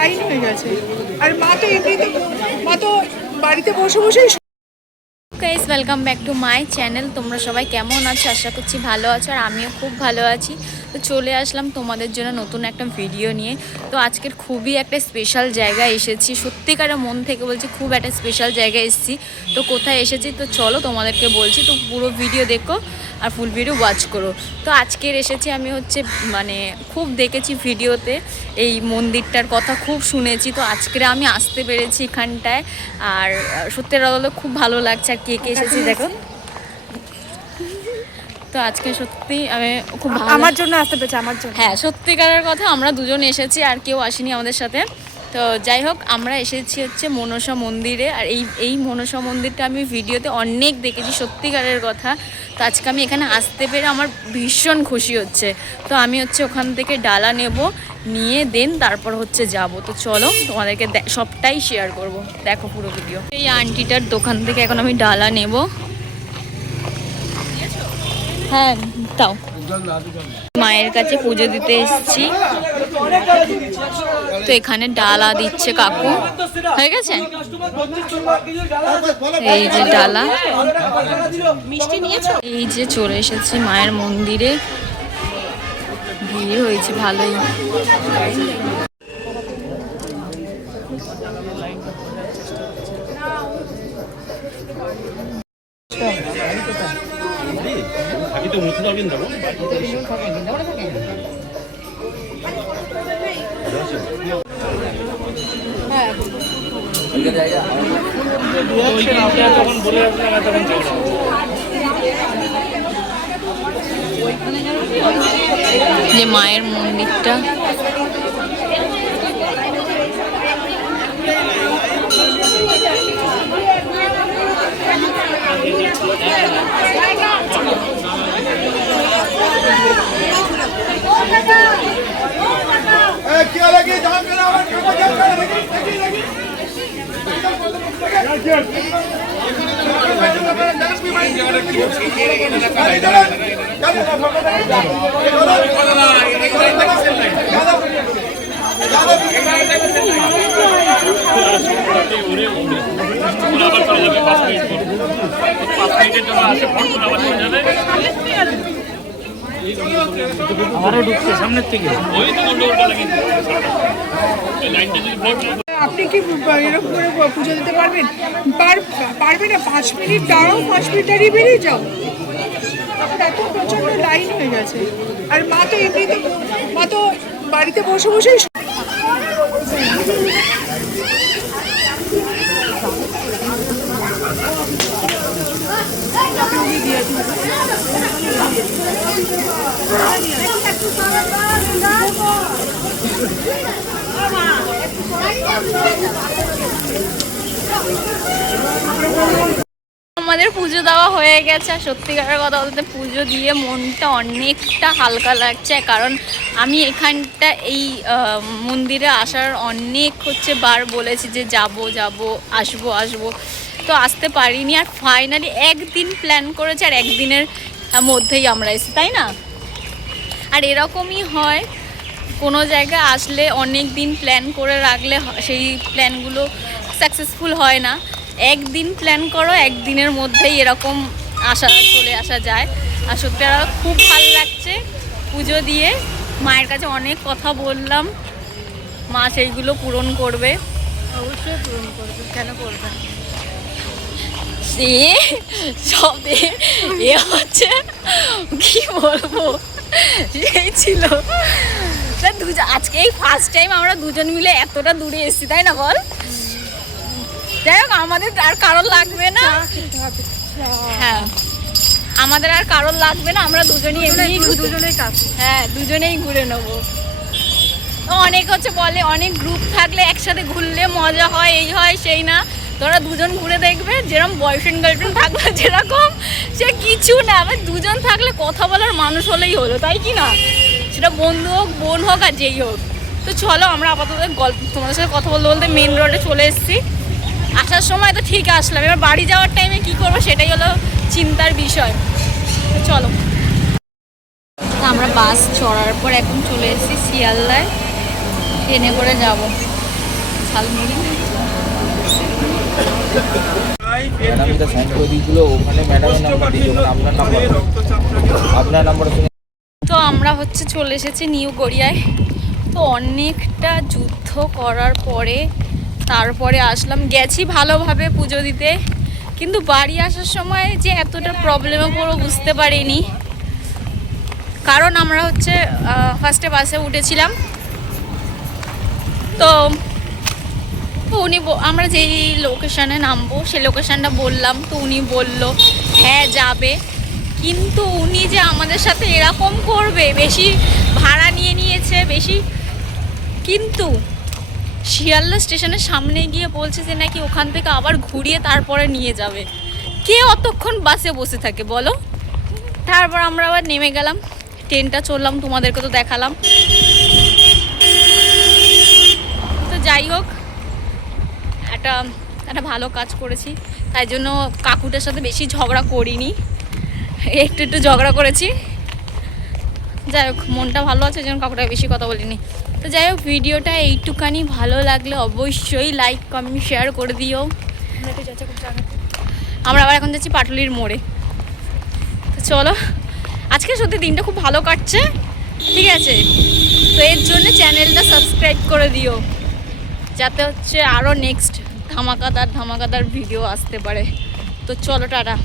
Line হয়ে গেছে। আর মা তো এমনিতে, মা তো বাড়িতে বসে বসেই welcome back to my channel তোমরা সবাই কেমন আছো? আশা করছি ভালো আছো আর আমিও খুব ভালো আছি। তো চলে আসলাম তোমাদের জন্য নতুন একটা ভিডিও নিয়ে। তো আজকের খুবই একটা স্পেশাল জায়গায় এসেছি। সত্যিকারের মন থেকে বলছি খুব একটা স্পেশাল জায়গায় এসেছি। তো কোথায় এসেছি? তো চলো তোমাদেরকে বলছি। তো পুরো ভিডিও দেখো। আর ফুল ভিডিও ওয়াচ করো। তো আজকের এসেছি আমি হচ্ছে মানে খুব দেখেছি ভিডিওতে এই মন্দিরটার কথা খুব শুনেছি। তো আজকের আমি আসতে পেরেছি এখানটায়। আর সত্যি কথা খুব ভালো লাগছে আর কে কে এসেছি দেখো। তো আজকে সত্যি আমি খুব আমার জন্য আসতে পেরেছি আমার জন্য। হ্যাঁ সত্যিকারের কথা আমরা দুজন এসেছি আর কেউ আসেনি আমাদের সাথে। তো যাই হোক আমরা এসেছি হচ্ছে মনসা মন্দিরে আর এই এই মনসা মন্দিরটা আমি ভিডিওতে অনেক দেখেছি সত্যিকারের কথা। তো আজকে আমি এখানে আসতে পেরে আমার ভীষণ খুশি হচ্ছে। তো আমি হচ্ছে ওখান থেকে ডালা নেব নিয়ে দেন তারপর হচ্ছে যাব। তো চলো তোমাদেরকে সবটাই শেয়ার করব। দেখো পুরো ভিডিও এই আন্টিটার দোকান থেকে এখন আমি ডালা নেব। হ্যাঁ তাও মায়ের কাছে পুজো দিতে এসেছি। তো এখানে ডালা দিচ্ছে কাকু। হয়ে গেছে? এই যে ডালা। এই যে চলে এসেছি মায়ের মন্দিরে। ভিড় হয়েছে ভালোই। আগে তো তখন বলে আসলাম তখন যে মায়ের মন্দিরটা। পাঁচ মিনিটের জন্য আসে ফোন করে আবার চলে যাবে আপনি কি এরকম করে পুজো দিতে পারবেন? পার- পারবে না, পাঁচ মিনিট দাঁড়াও, পাঁচ মিনিট দাঁড়িয়ে বেরিয়ে যাও। এত প্রচণ্ড লাইন হয়ে গেছে। আর মা তো এমনিতে মা তো বাড়িতে বসে বসেই আমাদের পুজো দেওয়া হয়ে গেছে, আর সত্যিকারের কথা বলতে পুজো দিয়ে মনটা অনেকটা হালকা লাগছে, কারণ আমি এখানটা এই মন্দিরে আসার অনেক হচ্ছে বার বলেছি যে যাব যাব, আসব আসব, তো আসতে পারিনি, আর ফাইনালি একদিন প্ল্যান করেছে, আর একদিনের মধ্যেই আমরা এসেছি, তাই না? আর এরকমই হয়। কোনো জায়গায় আসলে অনেক দিন প্ল্যান করে রাখলে সেই প্ল্যানগুলো সাকসেসফুল হয় না। একদিন প্ল্যান করো একদিনের মধ্যেই এরকম আসা চলে আসা যায়। আর সত্যি আর খুব ভালো লাগছে পুজো দিয়ে। মায়ের কাছে অনেক কথা বললাম। মা সেইগুলো পূরণ করবে। অবশ্যই পূরণ করবে কেন করবে সে সবে এ হচ্ছে কি বলব? সেই ছিল। দুজন আজকে এই ফার্স্ট টাইম আমরা দুজন মিলে এতটা দূরে এসেছি তাই না বল? যাই হোক আমাদের আর কারণ লাগবে না। হ্যাঁ। আমাদের আর কারণ লাগবে না আমরা দুজনই এমনি দুজনেই হ্যাঁ দুজনেই ঘুরে নেব। অনেক হচ্ছে বলে অনেক গ্রুপ থাকলে একসাথে ঘুরলে মজা হয় এই হয় সেই না। তোরা দুজন ঘুরে দেখবে যেরকম বয়ফ্রেন্ড গার্লফ্রেন্ড থাকবে যেরকম। সে কিছু না, আবার দুজন থাকলে কথা বলার মানুষ হলেই হলো, তাই কি না? সেটা বন্ধু হোক, বোন হোক আর যেই হোক। তো চলো আমরা আপাতত গল্প, তোমাদের সাথে কথা বলতে বলতে মেন রোডে চলে এসেছি। আসার সময় তো ঠিক আসলাম, এবার বাড়ি যাওয়ার টাইমে কি করব সেটাই হলো চিন্তার বিষয়। তো চলো। আমরা বাস চড়ার পর এখন চলে এসেছি শিয়ালদায়। ট্রেনে করে যাব। ঝালমুড়ি ম্যাডাম যেটা সেন্ড করে দিয়েছিল ওখানে ম্যাডামের নাম্বার আপনার নাম্বার আপনার নাম্বারের সঙ্গে তো আমরা হচ্ছে চলে এসেছি নিউ গড়িয়ায়। তো অনেকটা যুদ্ধ করার পরে তারপরে আসলাম। গেছি ভালোভাবে পুজো দিতে কিন্তু বাড়ি আসার সময় যে এতটা প্রবলেমে পড়ো বুঝতে পারিনি। কারণ আমরা হচ্ছে ফার্স্টে বাসে উঠেছিলাম। তো তো উনি আমরা যেই লোকেশানে নামবো সেই লোকেশানটা বললাম তো উনি বলল হ্যাঁ যাবে। কিন্তু উনি যে আমাদের সাথে এরকম করবে, বেশি ভাড়া নিয়ে নিয়েছে, বেশি কিন্তু শিয়ালদা স্টেশনের সামনে গিয়ে বলছে যে নাকি ওখান থেকে আবার ঘুরিয়ে তারপরে নিয়ে যাবে। কে অতক্ষণ বাসে বসে থাকে বলো? তারপর আমরা আবার নেমে গেলাম, ট্রেনটা চললাম, তোমাদেরকে তো দেখালাম। তো যাই হোক একটা একটা ভালো কাজ করেছি। তাই জন্য কাকুটার সাথে বেশি ঝগড়া করিনি। একটু একটু ঝগড়া করেছি। যাই হোক মনটা ভালো আছে যেন কাকুটা বেশি কথা বলিনি। তো যাই হোক ভিডিওটা এইটুখানি ভালো লাগলে অবশ্যই লাইক কমেন্ট শেয়ার করে দিও। আমরা আবার এখন যাচ্ছি পাটুলির মোড়ে। তো চলো আজকে সত্যি দিনটা খুব ভালো কাটছে ঠিক আছে? তো এর জন্য চ্যানেলটা সাবস্ক্রাইব করে দিও। যাতে হচ্ছে আরও নেক্সট ধামাকাদার ধামাকাদার ভিডিও আসতে পারে। তো চলো টাটা।